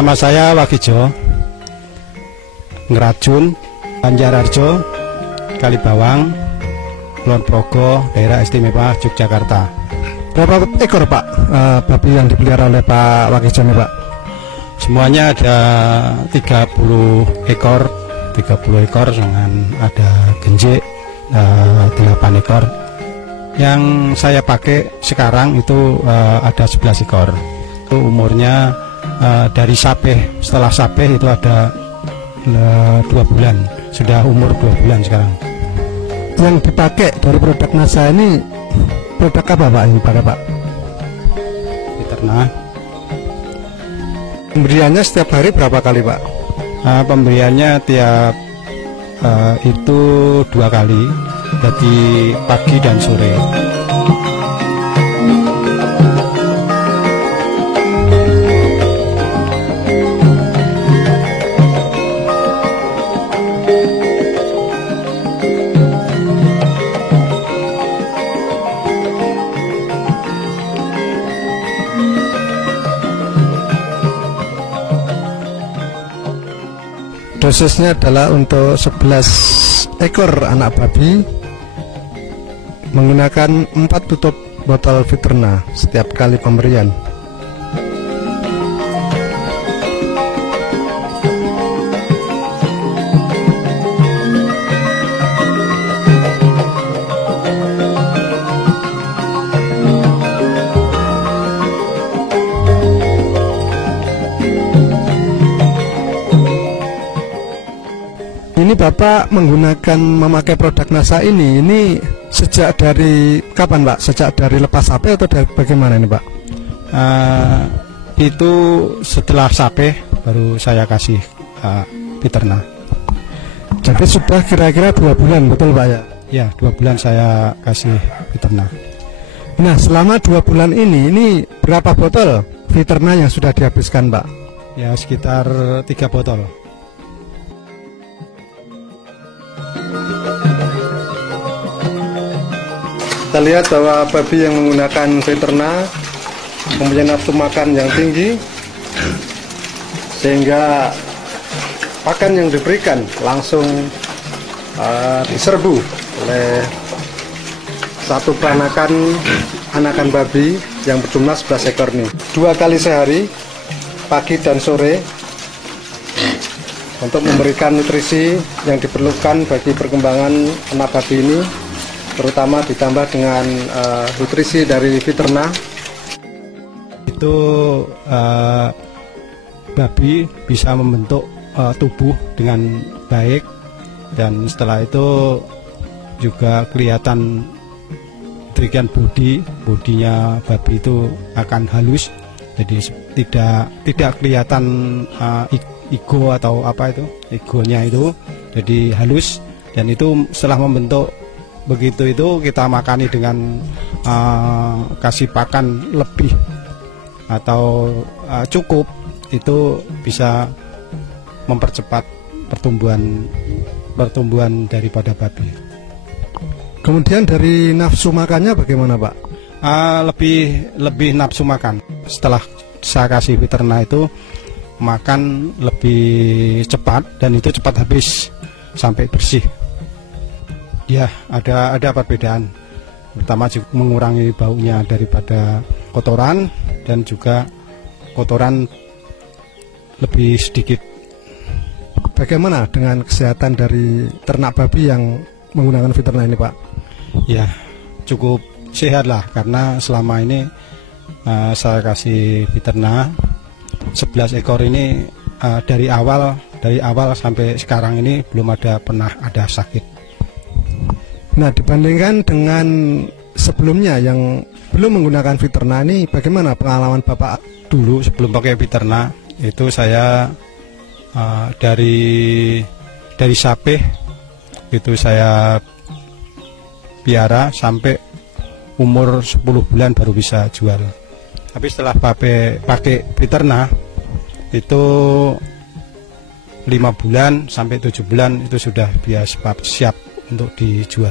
Nama saya Wagijo, Ngerajun, Banjararjo, Kalibawang, Kulon Progo, Daerah Istimewa Yogyakarta. Berapa ekor Pak babi yang dipelihara oleh Pak Wagijo ini Pak? Semuanya ada 30 ekor, dengan ada genjik 8 ekor. Yang saya pakai sekarang itu ada 11 ekor. Itu umurnya dari sapeh, setelah sapeh itu ada 2 bulan, sudah umur 2 bulan sekarang. Yang dipakai dari produk NASA ini produk apa Pak yang dipakai Pak? Fiterna. Pemberiannya setiap hari berapa kali Pak? Pemberiannya tiap itu 2 kali, jadi pagi dan sore. Dosisnya adalah untuk 11 ekor anak babi menggunakan 4 tutup botol Fiterna setiap kali pemberian. Ini Bapak memakai produk NASA ini sejak dari kapan Pak? Sejak dari lepas sapeh atau dari bagaimana ini Pak? Itu setelah sapeh baru saya kasih Fiterna. Jadi sudah kira-kira 2 bulan betul Pak ya? Ya, 2 bulan saya kasih Fiterna. Nah selama 2 bulan ini berapa botol Fiterna yang sudah dihabiskan Pak? Ya sekitar 3 botol. Kita lihat bahwa babi yang menggunakan Fiterna mempunyai nafsu makan yang tinggi, sehingga pakan yang diberikan langsung diserbu oleh satu peranakan anakan babi yang berjumlah 11 ekor ini. 2 kali sehari, pagi dan sore, untuk memberikan nutrisi yang diperlukan bagi perkembangan anak babi ini, terutama ditambah dengan nutrisi dari Fiterna. Itu babi bisa membentuk tubuh dengan baik, dan setelah itu juga kelihatan demikian bodinya babi itu akan halus, jadi tidak kelihatan ego atau apa itu, egonya itu jadi halus, dan itu setelah membentuk begitu itu kita makani dengan kasih pakan lebih atau cukup, itu bisa mempercepat pertumbuhan daripada babi. Kemudian dari nafsu makannya bagaimana Pak? Lebih nafsu makan. Setelah saya kasih Fiterna itu makan lebih cepat, dan itu cepat habis sampai bersih. Ya, ada perbedaan. Pertama juga mengurangi baunya daripada kotoran, dan juga kotoran lebih sedikit. Bagaimana dengan kesehatan dari ternak babi yang menggunakan Fiterna ini Pak? Ya, cukup sehat lah, karena selama ini saya kasih Fiterna 11 ekor ini, dari awal sampai sekarang ini belum pernah ada sakit. Nah, dibandingkan dengan sebelumnya yang belum menggunakan Fiterna ini, bagaimana pengalaman Bapak? Dulu sebelum pakai Fiterna itu saya dari sapeh itu saya piara sampai umur 10 bulan baru bisa jual. Tapi setelah pakai Fiterna itu 5 bulan sampai 7 bulan itu sudah siap untuk dijual.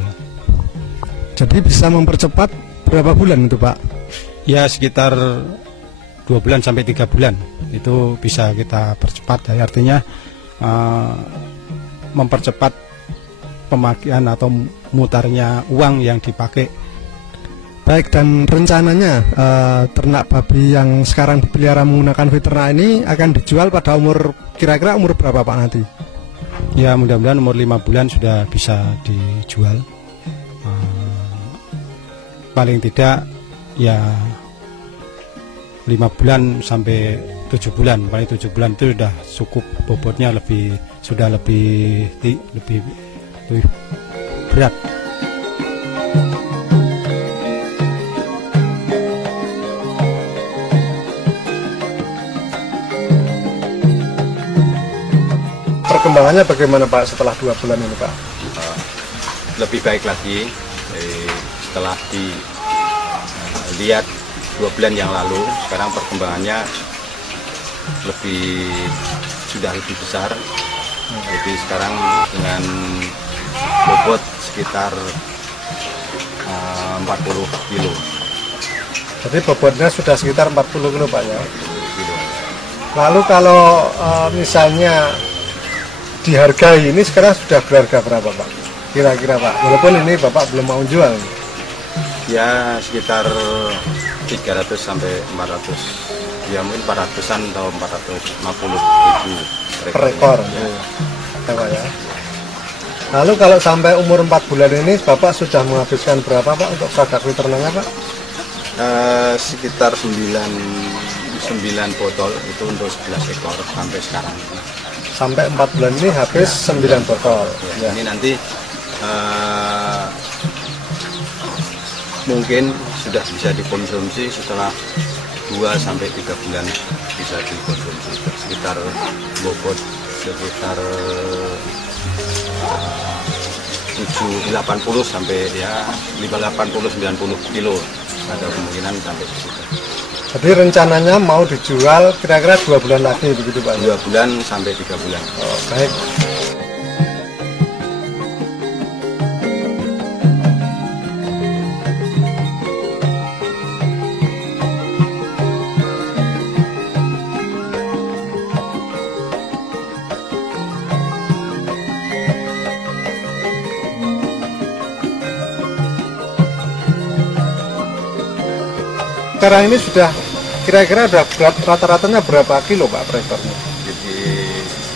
Jadi bisa mempercepat berapa bulan itu Pak? Ya sekitar 2 bulan sampai 3 bulan itu bisa kita percepat ya, artinya mempercepat pemakaian atau mutarnya uang yang dipakai. Baik, dan rencananya ternak babi yang sekarang dipelihara menggunakan veternak ini akan dijual pada umur kira-kira umur berapa Pak nanti? Ya mudah-mudahan umur 5 bulan sudah bisa dijual. Paling tidak ya 5 bulan sampai 7 bulan. Paling 7 bulan itu sudah cukup, bobotnya lebih berat. Perkembangannya bagaimana Pak setelah 2 bulan ini Pak? Lebih baik lagi setelah dilihat 2 bulan yang lalu. Sekarang perkembangannya sudah lebih besar. Jadi sekarang dengan bobot sekitar 40 kilo. Jadi bobotnya sudah sekitar 40 kilo Pak ya? Lalu kalau misalnya dihargai ini sekarang sudah berharga berapa Pak? Kira-kira Pak, walaupun ini Bapak belum mau jual. Ya sekitar 300 sampai 400, ya mungkin 400-an atau 450.000 per ekor. Ya. Lalu kalau sampai umur 4 bulan ini Bapak sudah menghabiskan berapa Pak untuk produk veterinanya Pak? Sekitar 9 botol itu untuk 11 ekor sampai sekarang. Sampai 4 bulan ini habis 9 botol. Ya. Ini nanti mungkin sudah bisa dikonsumsi setelah 2 sampai 3 bulan bisa dikonsumsi. Sekitar bobot sekitar 80 sampai ya 80-90 kilo, ada kemungkinan sampai ke situ. Jadi rencananya mau dijual kira-kira 2 bulan lagi begitu Pak? 2 bulan sampai 3 bulan. Oh, baik. Sekarang ini sudah kira-kira udah rata-ratanya berapa kilo Pak per ekornya? Jadi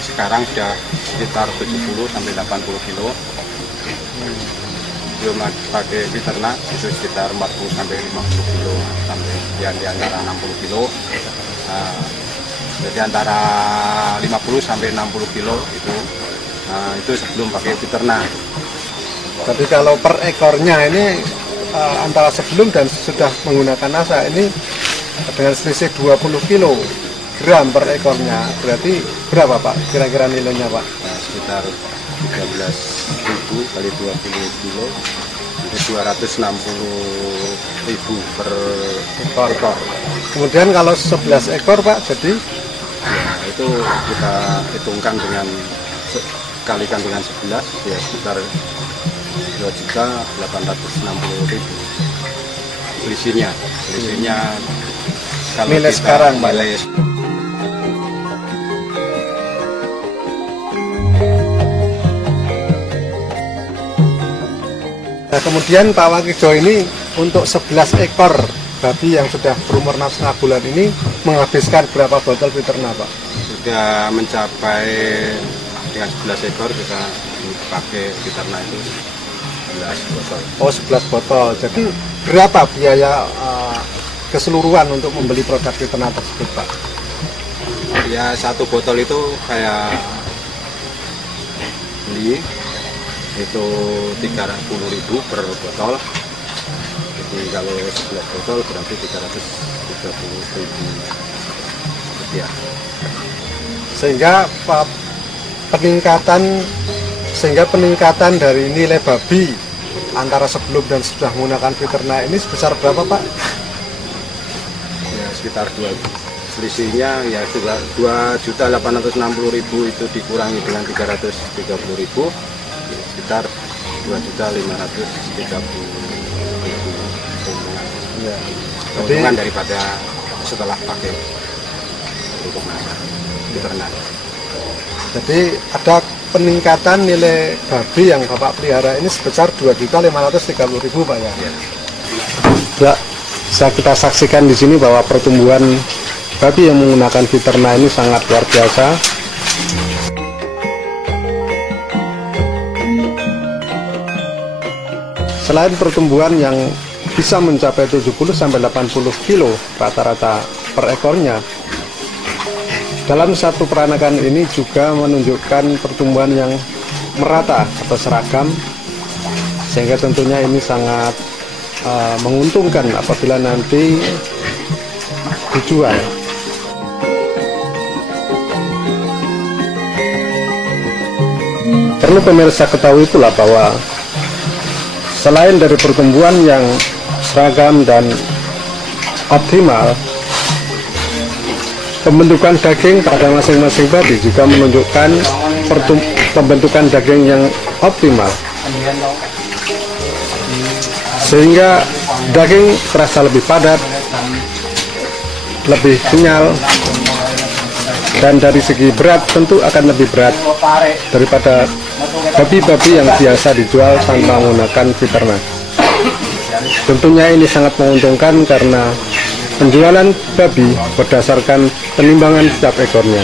sekarang sudah sekitar 70 sampai 80 kilo. Belum pakai veternak itu sekitar 40 sampai 50 kilo, sampai yang di antara 60 kilo. Jadi antara 50 sampai 60 kilo itu sebelum pakai veternak. Tapi kalau per ekornya ini antara sebelum dan sudah menggunakan NASA ini dengan selisih 20 kilogram per ekornya, berarti berapa Pak kira-kira nilainya Pak? Sekitar 13.000 kali 20 kilo itu 260.000 per ekor. Kemudian kalau 11 ekor Pak jadi ya, itu kita hitungkan dengan kalikan dengan 11 ya sekitar 2.860.000 selisihnya kalau nilai kita sekarang Pak. Nilai Nah kemudian Pak Wakijo ini untuk 11 ekor babi yang sudah berumur 6,5 bulan ini menghabiskan berapa botol veternak Pak? sudah mencapai dengan 11 ekor kita pakai veternak itu 11 botol. Oh 11 botol. Jadi berapa biaya keseluruhan untuk membeli produk veternak tersebut Pak? Ya satu botol itu kayak beli itu 30.000 per botol. Jadi kalau 11 botol berarti 330.000 rupiah. Sehingga peningkatan dari nilai babi antara sebelum dan sudah menggunakan veternak ini sebesar berapa Pak? Ya sekitar 2, selisihnya ya 2.860.000 itu dikurangi dengan 330.000 sekitar 2.530.000 Ya. keuntungan daripada setelah pakai untuk diternak. Jadi ada peningkatan nilai babi yang Bapak pelihara ini sebesar 2.530.000 Pak ya. Ya, bisa kita saksikan di sini bahwa pertumbuhan babi yang menggunakan Viterna ini sangat luar biasa. Selain pertumbuhan yang bisa mencapai 70-80 kilo rata-rata per ekornya, dalam satu peranakan ini juga menunjukkan pertumbuhan yang merata atau seragam, sehingga tentunya ini sangat menguntungkan apabila nanti dijual. Perlu pemirsa ketahui pula bahwa selain dari pertumbuhan yang seragam dan optimal, pembentukan daging pada masing-masing babi juga menunjukkan pembentukan daging yang optimal, sehingga daging terasa lebih padat, lebih kenyal, dan dari segi berat tentu akan lebih berat daripada babi-babi yang biasa dijual tanpa menggunakan Viterna. Tentunya ini sangat menguntungkan karena penjualan babi berdasarkan penimbangan setiap ekornya.